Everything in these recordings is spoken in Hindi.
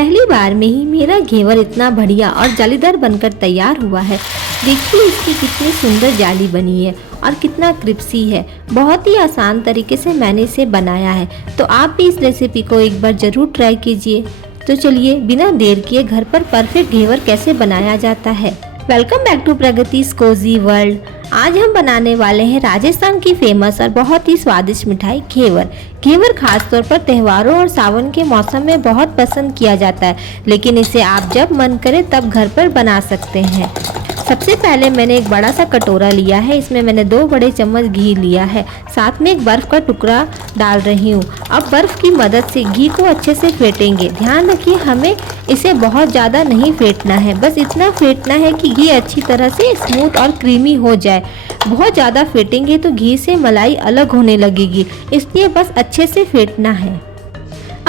पहली बार में ही मेरा घेवर इतना बढ़िया और जालीदार बनकर तैयार हुआ है। देखिए इसकी कितनी सुंदर जाली बनी है और कितना क्रिस्पी है। बहुत ही आसान तरीके से मैंने इसे बनाया है, तो आप भी इस रेसिपी को एक बार ज़रूर ट्राई कीजिए। तो चलिए बिना देर किए घर पर परफेक्ट घेवर कैसे बनाया जाता है। Welcome back to Pragati's cozy world. आज हम बनाने वाले हैं राजस्थान की फेमस और बहुत ही स्वादिष्ट मिठाई घेवर। घेवर खास तौर पर त्योहारों और सावन के मौसम में बहुत पसंद किया जाता है, लेकिन इसे आप जब मन करे तब घर पर बना सकते हैं। सबसे पहले मैंने एक बड़ा सा कटोरा लिया है, इसमें मैंने 2 बड़े चम्मच घी लिया है, साथ में एक बर्फ़ का टुकड़ा डाल रही हूँ। अब बर्फ़ की मदद से घी को अच्छे से फेंटेंगे। ध्यान रखिए हमें इसे बहुत ज़्यादा नहीं फेंटना है, बस इतना फेंटना है कि घी अच्छी तरह से स्मूथ और क्रीमी हो जाए। बहुत ज़्यादा फेंटेंगे तो घी से मलाई अलग होने लगेगी, इसलिए बस अच्छे से फेंटना है।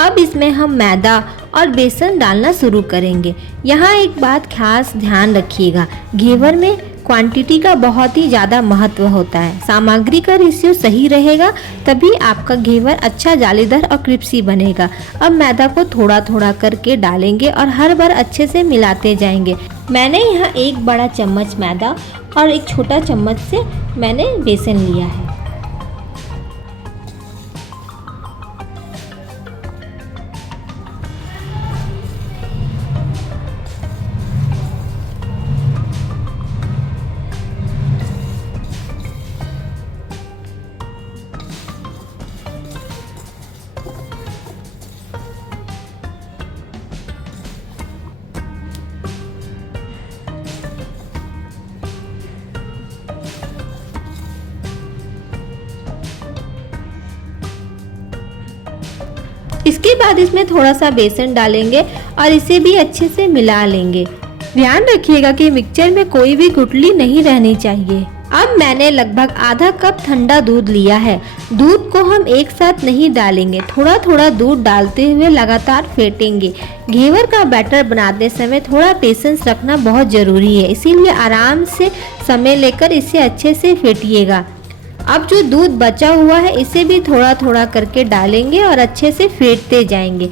अब इसमें हम मैदा और बेसन डालना शुरू करेंगे। यहाँ एक बात खास ध्यान रखिएगा, घेवर में क्वांटिटी का बहुत ही ज़्यादा महत्व होता है। सामग्री का रेशियो सही रहेगा तभी आपका घेवर अच्छा जालीदार और क्रिस्पी बनेगा। अब मैदा को थोड़ा थोड़ा करके डालेंगे और हर बार अच्छे से मिलाते जाएंगे। मैंने यहाँ 1 बड़ा चम्मच मैदा और 1 छोटा चम्मच से मैंने बेसन लिया है। इसके बाद इसमें थोड़ा सा बेसन डालेंगे और इसे भी अच्छे से मिला लेंगे। ध्यान रखिएगा कि मिक्सचर में कोई भी गुठली नहीं रहनी चाहिए। अब मैंने लगभग आधा कप ठंडा दूध लिया है। दूध को हम एक साथ नहीं डालेंगे, थोड़ा थोड़ा दूध डालते हुए लगातार फेंटेंगे। घेवर का बैटर बनाते समय थोड़ा पेशेंस रखना बहुत ज़रूरी है, इसीलिए आराम से समय लेकर इसे अच्छे से फेंटिएगा। अब जो दूध बचा हुआ है इसे भी थोड़ा थोड़ा करके डालेंगे और अच्छे से फेंटते जाएंगे।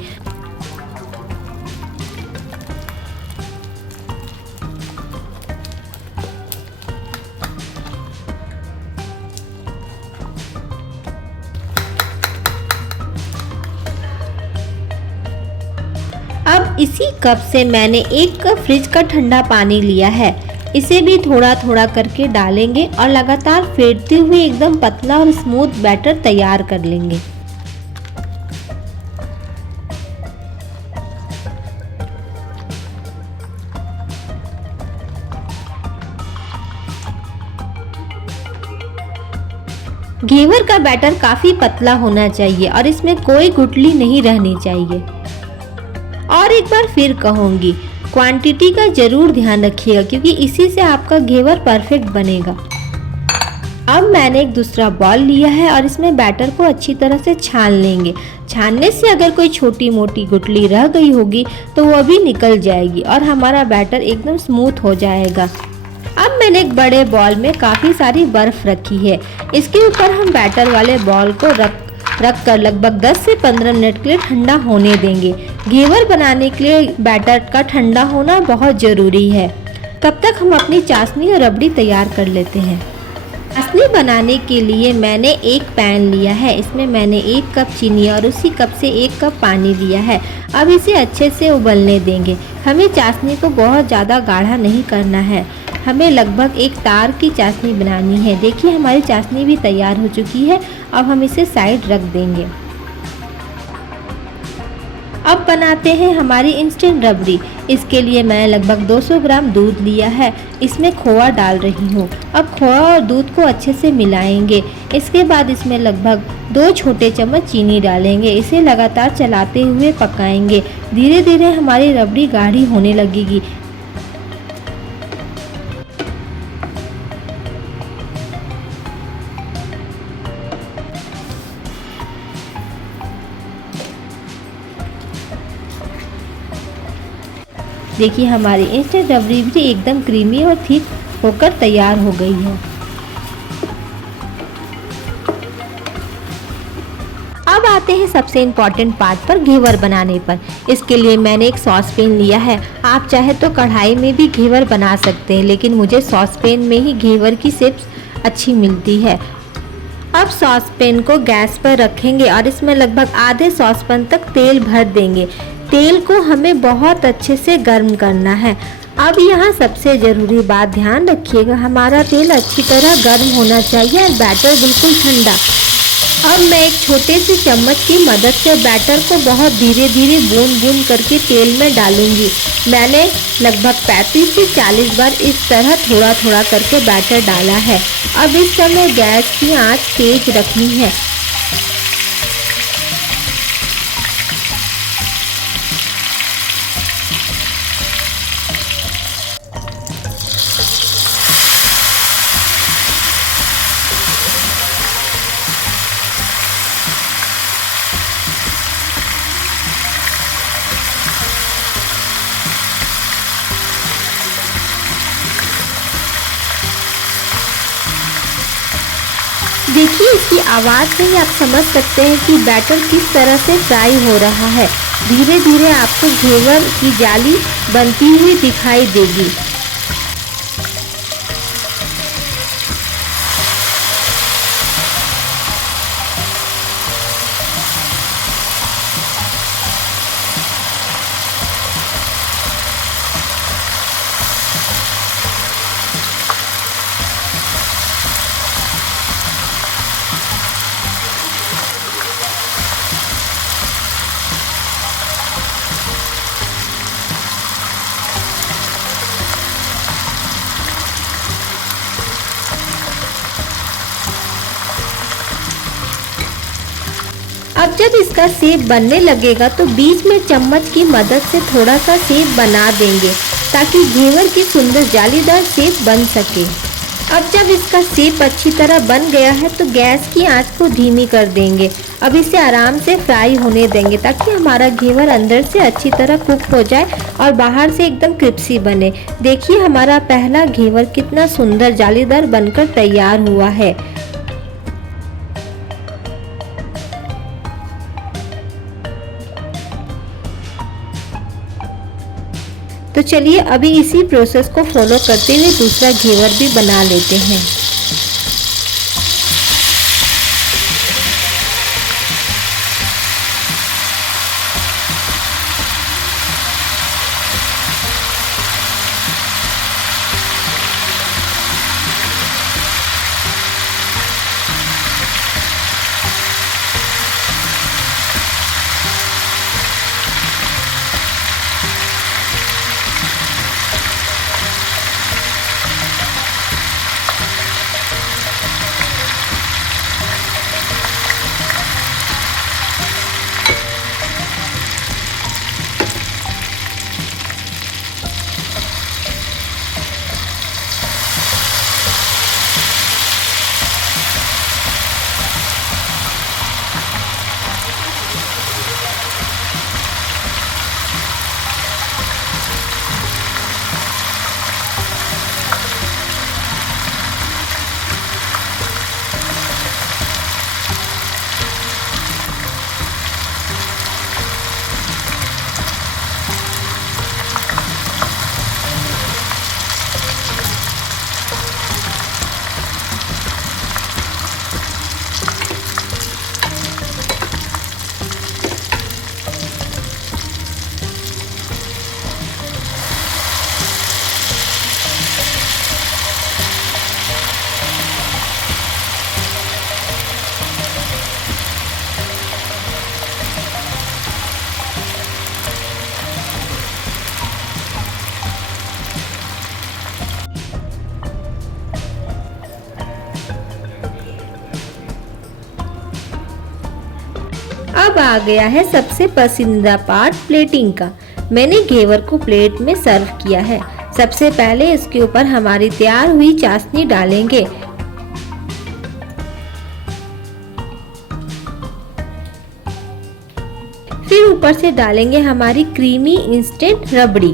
अब इसी कप से मैंने 1 कप फ्रिज का ठंडा पानी लिया है, इसे भी थोड़ा थोड़ा करके डालेंगे और लगातार फेंटते हुए एकदम पतला और स्मूथ बैटर तैयार कर लेंगे। घेवर का बैटर काफ़ी पतला होना चाहिए और इसमें कोई गुठली नहीं रहनी चाहिए। और एक बार फिर कहूँगी, क्वांटिटी का जरूर ध्यान रखिएगा क्योंकि इसी से आपका घेवर परफेक्ट बनेगा। अब मैंने एक दूसरा बॉल लिया है और इसमें बैटर को अच्छी तरह से छान लेंगे। छानने से अगर कोई छोटी मोटी गुठली रह गई होगी तो वह भी निकल जाएगी और हमारा बैटर एकदम स्मूथ हो जाएगा। अब मैंने एक बड़े बॉल में काफ़ी सारी बर्फ़ रखी है, इसके ऊपर हम बैटर वाले बॉल को रख कर लगभग 10 से 15 मिनट के लिए ठंडा होने देंगे। घेवर बनाने के लिए बैटर का ठंडा होना बहुत ज़रूरी है। तब तक हम अपनी चाशनी और रबड़ी तैयार कर लेते हैं। चाशनी बनाने के लिए मैंने एक पैन लिया है, इसमें मैंने 1 कप चीनी और उसी कप से 1 कप पानी लिया है। अब इसे अच्छे से उबलने देंगे। हमें चाशनी को बहुत ज़्यादा गाढ़ा नहीं करना है, हमें लगभग एक तार की चाशनी बनानी है। देखिए हमारी चाशनी भी तैयार हो चुकी है। अब हम इसे साइड रख देंगे। अब बनाते हैं हमारी इंस्टेंट रबड़ी। इसके लिए मैं लगभग 200 ग्राम दूध लिया है, इसमें खोआ डाल रही हूँ। अब खोआ और दूध को अच्छे से मिलाएंगे। इसके बाद इसमें लगभग 2 छोटे चम्मच चीनी डालेंगे। इसे लगातार चलाते हुए पकाएंगे। धीरे धीरे हमारी रबड़ी गाढ़ी होने लगेगी। देखिए हमारी इंस्टेंट रबड़ी भी एकदम क्रीमी और थिक होकर तैयार हो गई है। अब आते आते हैं सबसे इम्पॉर्टेंट पार्ट पर, घेवर बनाने पर। इसके लिए मैंने एक सॉस पैन लिया है। आप चाहे तो कढ़ाई में भी घेवर बना सकते हैं, लेकिन मुझे सॉस पैन में ही घेवर की शेप अच्छी मिलती है। अब सॉस पैन को गैस पर रखेंगे और इसमें लगभग आधे सॉसपैन तक तेल भर देंगे। तेल को हमें बहुत अच्छे से गर्म करना है। अब यहाँ सबसे ज़रूरी बात ध्यान रखिएगा, हमारा तेल अच्छी तरह गर्म होना चाहिए और बैटर बिल्कुल ठंडा। अब मैं एक छोटे से चम्मच की मदद से बैटर को बहुत धीरे धीरे बूंद बूंद करके तेल में डालूंगी। मैंने लगभग 35 से 40 बार इस तरह थोड़ा थोड़ा करके बैटर डाला है। अब इस समय गैस की आंच तेज रखनी है। देखिए, इसकी आवाज़ से ही आप समझ सकते हैं कि बैटर किस तरह से फ्राई हो रहा है। धीरे धीरे आपको घेवर की जाली बनती हुई दिखाई देगी। अब जब इसका शेप बनने लगेगा तो बीच में चम्मच की मदद से थोड़ा सा शेप बना देंगे, ताकि घेवर की सुंदर जालीदार शेप बन सके। अब जब इसका शेप अच्छी तरह बन गया है तो गैस की आंच को धीमी कर देंगे। अब इसे आराम से फ्राई होने देंगे, ताकि हमारा घेवर अंदर से अच्छी तरह कुक हो जाए और बाहर से एकदम क्रिस्पी बने। देखिए, हमारा पहला घेवर कितना सुंदर जालीदार बनकर तैयार हुआ है। तो चलिए अभी इसी प्रोसेस को फॉलो करते हुए दूसरा घेवर भी बना लेते हैं। अब आ गया है सबसे पसंदीदा पार्ट, प्लेटिंग का। मैंने घेवर को प्लेट में सर्व किया है। सबसे पहले इसके ऊपर हमारी तैयार हुई चाशनी डालेंगे। फिर ऊपर से डालेंगे हमारी क्रीमी इंस्टेंट रबड़ी।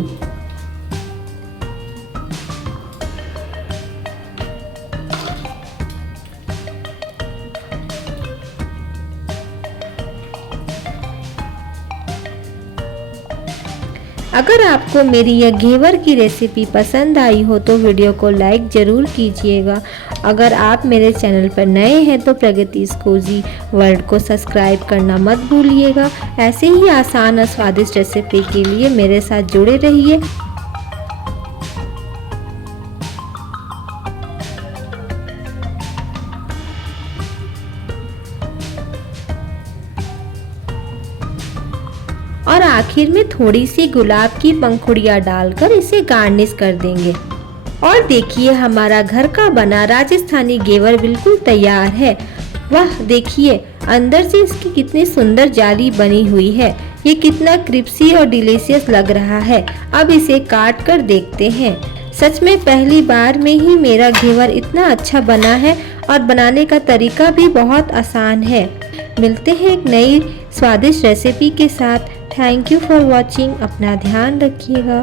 अगर आपको मेरी यह घेवर की रेसिपी पसंद आई हो तो वीडियो को लाइक ज़रूर कीजिएगा। अगर आप मेरे चैनल पर नए हैं तो प्रगतिज कोजी वर्ल्ड को सब्सक्राइब करना मत भूलिएगा। ऐसे ही आसान और स्वादिष्ट रेसिपी के लिए मेरे साथ जुड़े रहिए। और आखिर में थोड़ी सी गुलाब की पंखुड़ियाँ डालकर इसे गार्निश कर देंगे। और देखिए हमारा घर का बना राजस्थानी घेवर बिल्कुल तैयार है। वाह, देखिए अंदर से इसकी कितनी सुंदर जाली बनी हुई है। ये कितना क्रिस्पी और डिलीशियस लग रहा है। अब इसे काट कर देखते हैं। सच में पहली बार में ही मेरा घेवर इतना अच्छा बना है और बनाने का तरीका भी बहुत आसान है। मिलते हैं एक नई स्वादिष्ट रेसिपी के साथ। Thank you for watching. अपना ध्यान रखिएगा।